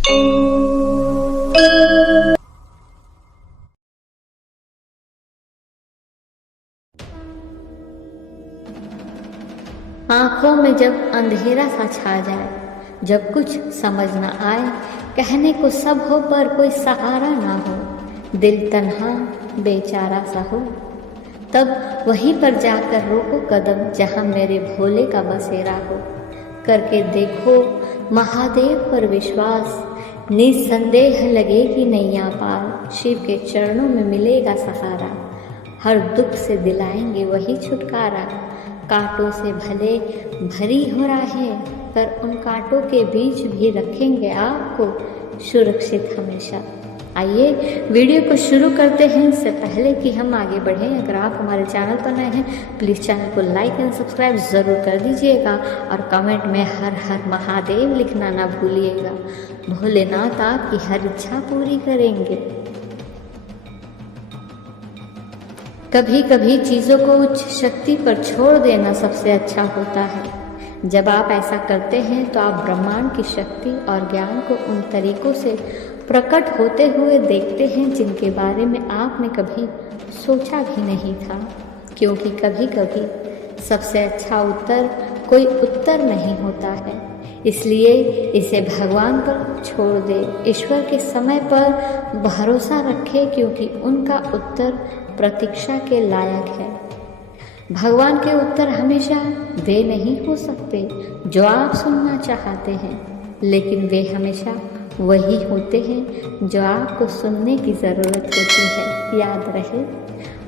आंखों में जब अंधेरा सा छा जाए, जब कुछ समझ न आए, कहने को सब हो पर कोई सहारा ना हो, दिल तन्हा बेचारा सा हो, तब वहीं पर जाकर रोको कदम जहां मेरे भोले का बसेरा हो। करके देखो महादेव पर विश्वास, निसंदेह लगेगी नैया पार, शिव के चरणों में मिलेगा सहारा, हर दुख से दिलाएंगे वही छुटकारा। कांटों से भले भरी हो राहें, पर उन कांटों के बीच भी रखेंगे आपको सुरक्षित हमेशा। आइए वीडियो को शुरू करते हैं। इससे पहले कि हम आगे बढ़ें, अगर आप हमारे चैनल पर नए हैं प्लीज़ चैनल को लाइक एंड सब्सक्राइब ज़रूर कर दीजिएगा और कमेंट में हर हर महादेव लिखना ना भूलिएगा। भोलेनाथ आपकी हर इच्छा पूरी करेंगे। कभी कभी चीज़ों को उच्च शक्ति पर छोड़ देना सबसे अच्छा होता है। जब आप ऐसा करते हैं तो आप ब्रह्मांड की शक्ति और ज्ञान को उन तरीकों से प्रकट होते हुए देखते हैं जिनके बारे में आपने कभी सोचा भी नहीं था। क्योंकि कभी कभी सबसे अच्छा उत्तर कोई उत्तर नहीं होता है, इसलिए इसे भगवान पर छोड़ दे, ईश्वर के समय पर भरोसा रखे, क्योंकि उनका उत्तर प्रतीक्षा के लायक है। भगवान के उत्तर हमेशा वे नहीं हो सकते जो आप सुनना चाहते हैं, लेकिन वे हमेशा वही होते हैं जो आपको सुनने की ज़रूरत होती है। याद रहे,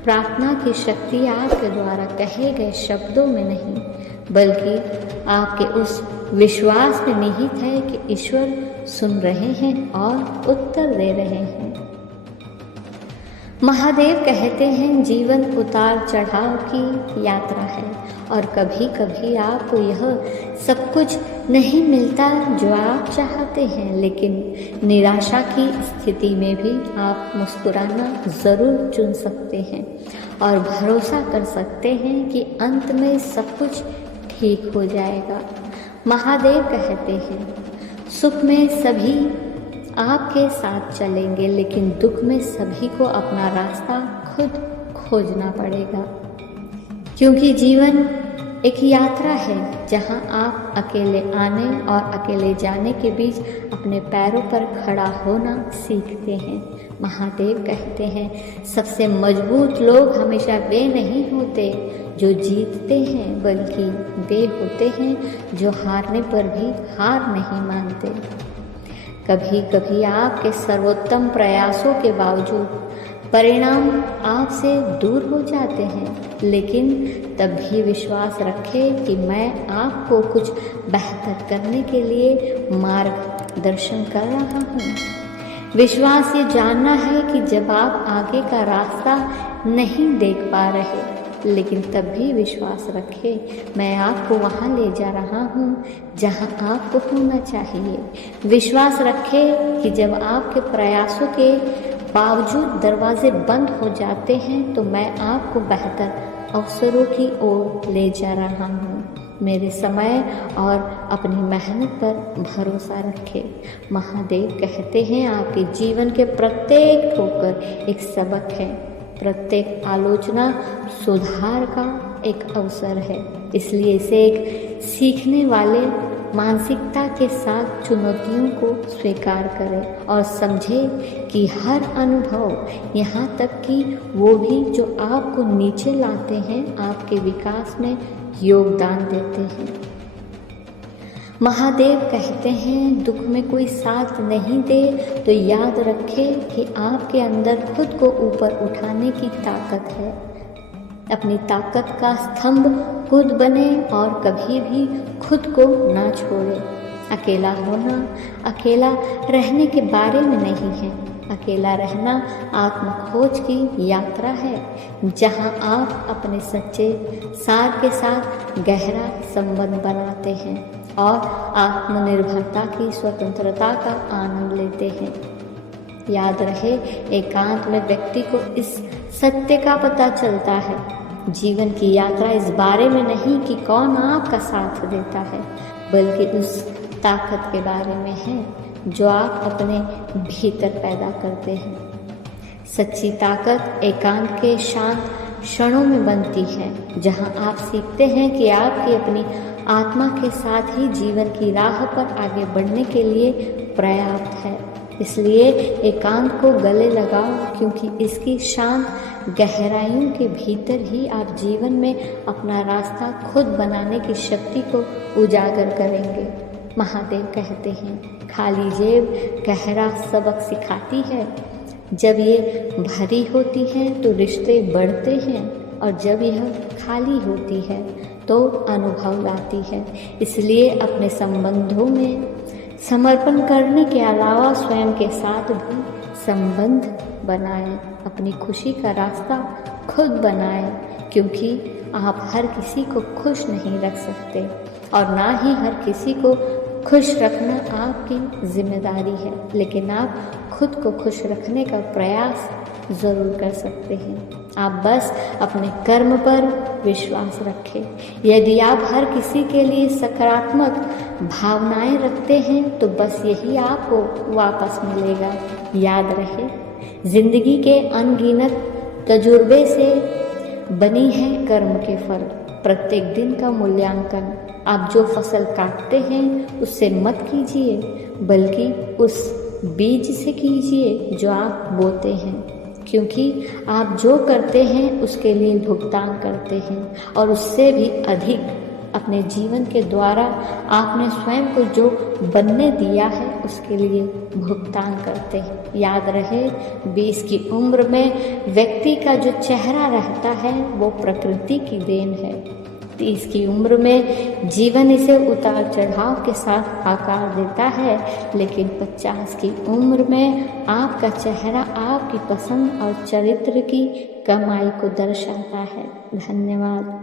प्रार्थना की शक्ति आपके द्वारा कहे गए शब्दों में नहीं, बल्कि आपके उस विश्वास में निहित है कि ईश्वर सुन रहे हैं और उत्तर दे रहे हैं। महादेव कहते हैं जीवन उतार चढ़ाव की यात्रा है, और कभी कभी आपको यह सब कुछ नहीं मिलता जो आप चाहते हैं, लेकिन निराशा की स्थिति में भी आप मुस्कुराना ज़रूर चुन सकते हैं और भरोसा कर सकते हैं कि अंत में सब कुछ ठीक हो जाएगा। महादेव कहते हैं सुख में सभी आपके साथ चलेंगे, लेकिन दुख में सभी को अपना रास्ता खुद खोजना पड़ेगा। क्योंकि जीवन एक यात्रा है जहां आप अकेले आने और अकेले जाने के बीच अपने पैरों पर खड़ा होना सीखते हैं। महादेव कहते हैं सबसे मजबूत लोग हमेशा वे नहीं होते जो जीतते हैं, बल्कि वे होते हैं जो हारने पर भी हार नहीं मानते। कभी कभी आपके सर्वोत्तम प्रयासों के बावजूद परिणाम आपसे दूर हो जाते हैं, लेकिन तब भी विश्वास रखें कि मैं आपको कुछ बेहतर करने के लिए मार्गदर्शन कर रहा हूँ। विश्वास ये जानना है कि जब आप आगे का रास्ता नहीं देख पा रहे, लेकिन तब भी विश्वास रखें मैं आपको वहाँ ले जा रहा हूँ जहाँ आपको होना चाहिए। विश्वास रखें कि जब आपके प्रयासों के बावजूद दरवाजे बंद हो जाते हैं तो मैं आपको बेहतर अवसरों की ओर ले जा रहा हूँ। मेरे समय और अपनी मेहनत पर भरोसा रखें। महादेव कहते हैं आपके जीवन के प्रत्येक ठोकर एक सबक है, प्रत्येक आलोचना सुधार का एक अवसर है। इसलिए इसे एक सीखने वाले मानसिकता के साथ चुनौतियों को स्वीकार करें और समझें कि हर अनुभव, यहाँ तक कि वो भी जो आपको नीचे लाते हैं, आपके विकास में योगदान देते हैं। महादेव कहते हैं दुख में कोई साथ नहीं दे तो याद रखें कि आपके अंदर खुद को ऊपर उठाने की ताकत है। अपनी ताकत का स्तंभ खुद बने और कभी भी खुद को ना छोड़ें। अकेला होना अकेला रहने के बारे में नहीं है, अकेला रहना आत्मखोज की यात्रा है, जहां आप अपने सच्चे सार के साथ गहरा संबंध बनाते हैं और आत्मनिर्भरता की स्वतंत्रता का आनंद लेते हैं। याद रहे, एकांत में व्यक्ति को इस सत्य का पता चलता है, जीवन की यात्रा इस बारे में नहीं कि कौन आपका साथ देता है, बल्कि उस ताकत के बारे में है जो आप अपने भीतर पैदा करते हैं। सच्ची ताकत एकांत के शांत क्षणों में बनती है, जहां आप सीखते हैं कि आपकी अपनी आत्मा के साथ ही जीवन की राह पर आगे बढ़ने के लिए पर्याप्त है। इसलिए एकांत को गले लगाओ, क्योंकि इसकी शांत गहराइयों के भीतर ही आप जीवन में अपना रास्ता खुद बनाने की शक्ति को उजागर करेंगे। महादेव कहते हैं, खाली जेब गहरा सबक सिखाती है। जब ये भरी होती है तो रिश्ते बढ़ते हैं, और जब यह खाली होती है तो अनुभव लाती है। इसलिए अपने संबंधों में समर्पण करने के अलावा स्वयं के साथ भी संबंध बनाएं। अपनी खुशी का रास्ता खुद बनाएं, क्योंकि आप हर किसी को खुश नहीं रख सकते, और ना ही हर किसी को खुश रखना आपकी जिम्मेदारी है, लेकिन आप खुद को खुश रखने का प्रयास ज़रूर कर सकते हैं। आप बस अपने कर्म पर विश्वास रखें। यदि आप हर किसी के लिए सकारात्मक भावनाएं रखते हैं तो बस यही आपको वापस मिलेगा। याद रहे, जिंदगी के अनगिनत तजुर्बे से बनी है कर्म के फल। प्रत्येक दिन का मूल्यांकन आप जो फसल काटते हैं उससे मत कीजिए, बल्कि उस बीज से कीजिए जो आप बोते हैं, क्योंकि आप जो करते हैं उसके लिए भुगतान करते हैं, और उससे भी अधिक अपने जीवन के द्वारा आपने स्वयं को जो बनने दिया है उसके लिए भुगतान करते हैं। याद रहे, 20 की उम्र में व्यक्ति का जो चेहरा रहता है वो प्रकृति की देन है। 30 की उम्र में जीवन इसे उतार चढ़ाव के साथ आकार देता है, लेकिन 50 की उम्र में आपका चेहरा आपकी पसंद और चरित्र की कमाई को दर्शाता है। धन्यवाद।